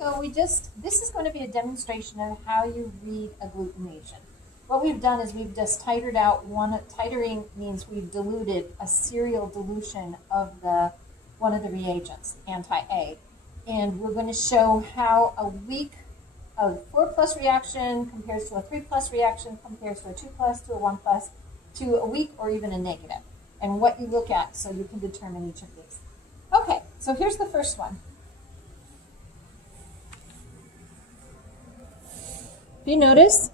So this is going to be a demonstration of how you read agglutination. What we've done is we've just titered out titering means we've diluted a serial dilution of one of the reagents, anti-A. And we're going to show how a 4+ reaction compares to a 3+ reaction, compares to a 2+ to a 1+, to a weak or even a negative, and what you look at so you can determine each of these. Okay, so here's the first one. If you notice,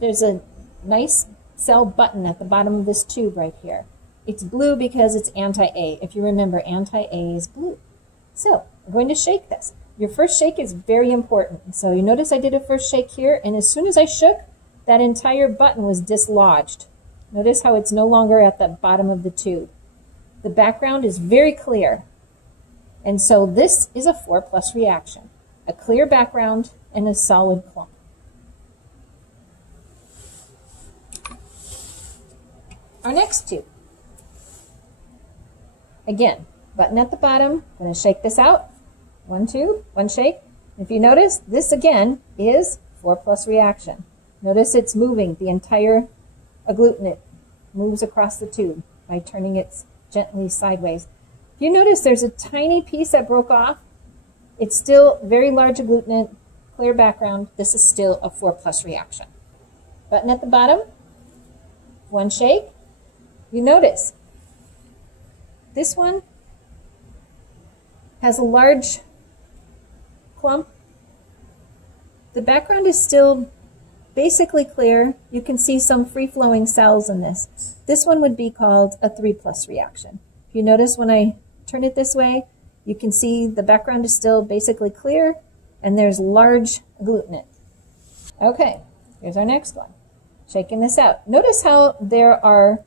there's a nice cell button at the bottom of this tube right here. It's blue because it's anti-A. If you remember, anti-A is blue. So I'm going to shake this. Your first shake is very important. So you notice I did a first shake here, and as soon as I shook, that entire button was dislodged. Notice how it's no longer at the bottom of the tube. The background is very clear. And so this is a 4+ reaction. A clear background and a solid clump. Our next tube. Again, button at the bottom. I'm going to shake this out. One tube, one shake. If you notice, this again is 4+ reaction. Notice it's moving. The entire agglutinate moves across the tube by turning it gently sideways. If you notice, there's a tiny piece that broke off. It's still very large agglutinate, clear background. This is still a 4+ reaction. Button at the bottom, one shake. You notice this one has a large clump. The background is still basically clear. You can see some free-flowing cells in this. This one would be called a 3+ reaction. If you notice when I turn it this way, you can see the background is still basically clear and there's large agglutinate. Okay, here's our next one. Shaking this out. Notice how there are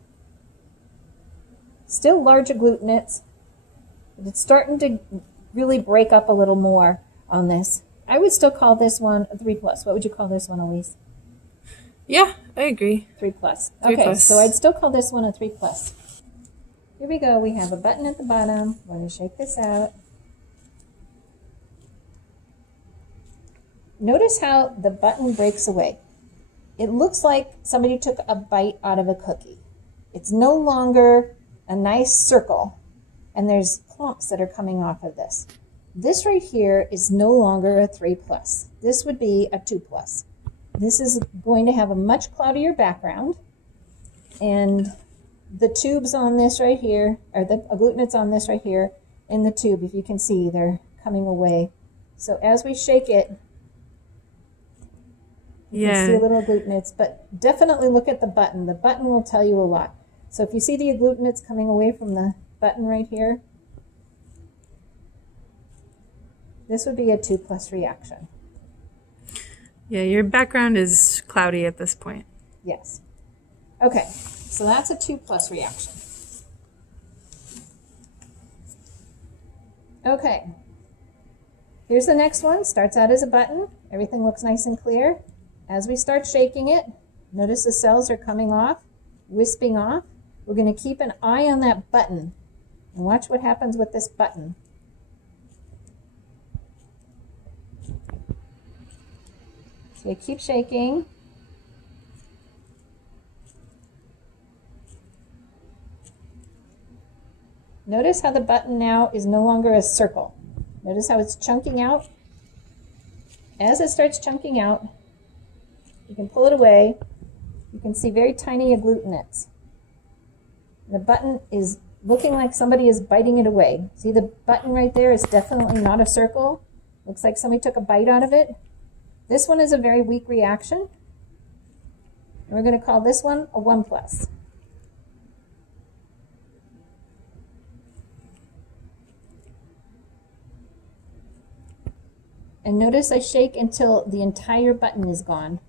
still large agglutinates. It's starting to really break up a little more on this. I would still call this one a 3+. What would you call this one, Elise? Yeah, I agree. 3+. Okay, so I'd still call this one a 3+. Here we go. We have a button at the bottom. I'm going to shake this out. Notice how the button breaks away. It looks like somebody took a bite out of a cookie. It's no longer a nice circle, and there's clumps that are coming off of this. This right here is no longer a 3+. This would be a 2+. This is going to have a much cloudier background, and the tubes on this right here, or the agglutinates on this right here in the tube, if you can see, they're coming away. So as we shake it, you can see little agglutinates, but definitely look at the button. The button will tell you a lot. So if you see the agglutinates coming away from the button right here, this would be a 2+ reaction. Yeah, your background is cloudy at this point. Yes. Okay, so that's a 2+ reaction. Okay, here's the next one. Starts out as a button. Everything looks nice and clear. As we start shaking it, notice the cells are coming off, wisping off. We're going to keep an eye on that button and watch what happens with this button. So you keep shaking. Notice how the button now is no longer a circle. Notice how it's chunking out. As it starts chunking out, you can pull it away. You can see very tiny agglutinates. The button is looking like somebody is biting it away. See, the button right there is definitely not a circle. Looks like somebody took a bite out of it. This one is a very weak reaction. And we're going to call this one a 1+. And notice I shake until the entire button is gone.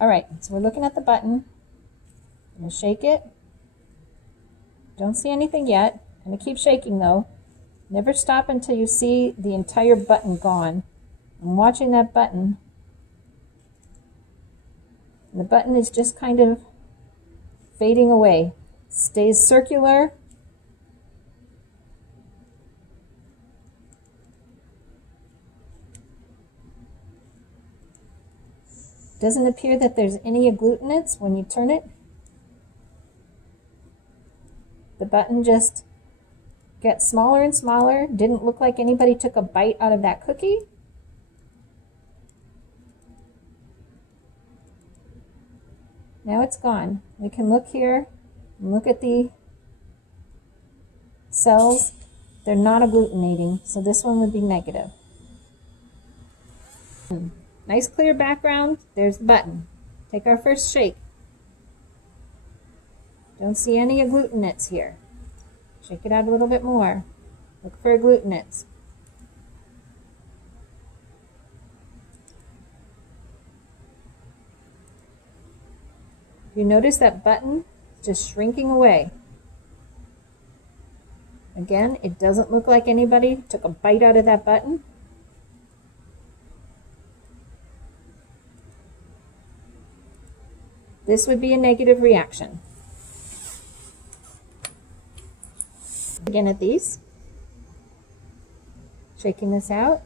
All right, so we're looking at the button. I'm going to shake it. Don't see anything yet. I'm going to keep shaking though. Never stop until you see the entire button gone. I'm watching that button. And the button is just kind of fading away. Stays circular. Doesn't appear that there's any agglutinates when you turn it. The button just gets smaller and smaller. Didn't look like anybody took a bite out of that cookie. Now it's gone. We can look here and look at the cells. They're not agglutinating, so this one would be negative. Nice clear background. There's the button. Take our first shake. Don't see any agglutinates here. Shake it out a little bit more. Look for agglutinates. You notice that button just shrinking away. Again, it doesn't look like anybody took a bite out of that button. This would be a negative reaction. Again at these. Shaking this out.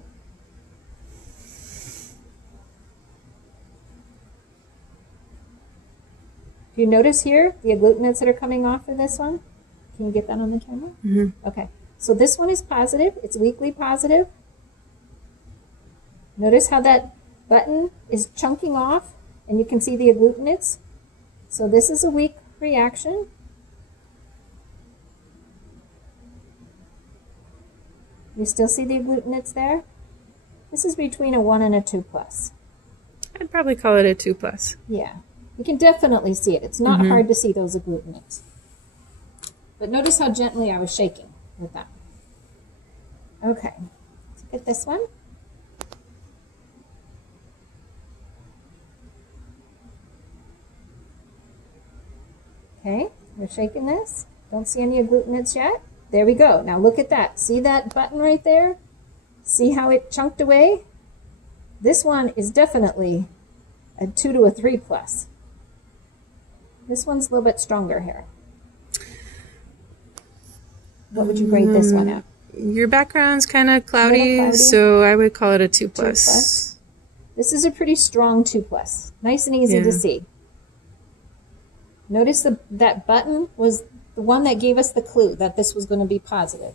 If you notice here, the agglutinates that are coming off of this one, can you get that on the camera? Mm-hmm. Okay, so this one is positive. It's weakly positive. Notice how that button is chunking off, and you can see the agglutinates. So this is a weak reaction. You still see the agglutinates there? This is between a 1 and a 2+. I'd probably call it a 2+. Yeah, you can definitely see it. It's not hard to see those agglutinates. But notice how gently I was shaking with that. Okay, let's get this one. Okay, we're shaking this. Don't see any agglutinates yet. There we go. Now look at that. See that button right there? See how it chunked away? This one is definitely a 2 to a 3+. This one's a little bit stronger here. What would you grade this one at? Your background's kind of cloudy, so I would call it a 2+. 2+. This is a pretty strong 2+. Nice and easy to see. Notice that button was the one that gave us the clue that this was going to be positive.